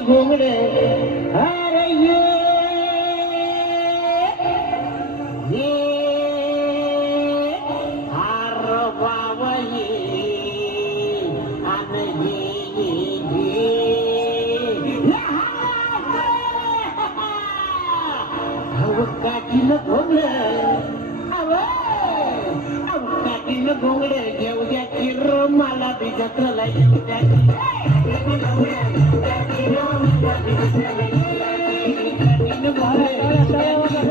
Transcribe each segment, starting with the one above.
घोंगडे अरे ये हार बाबा ये आणि काठीनं घोंगडे काठीनं घोंगडे घेऊ द्या किर मला बी जत्राला येऊ द्या Hãy subscribe cho kênh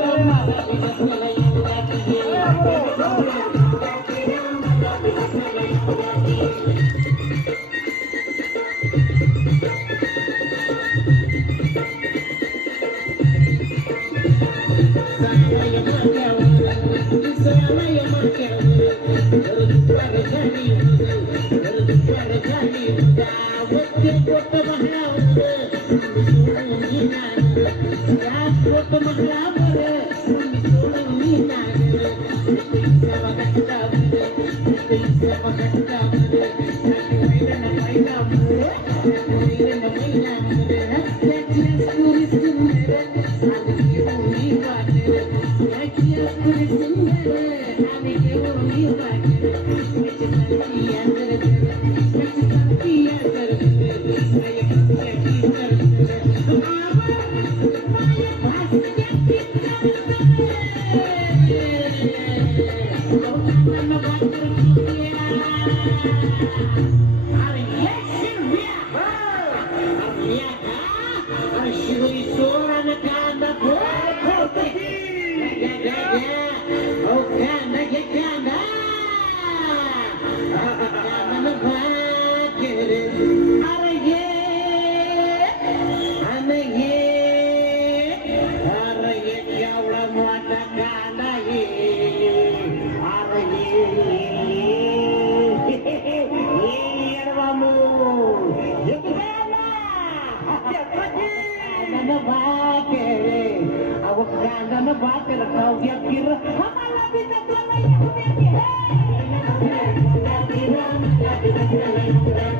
Ghiền Mì Gõ để không bỏ lỡ những video hấp dẫn.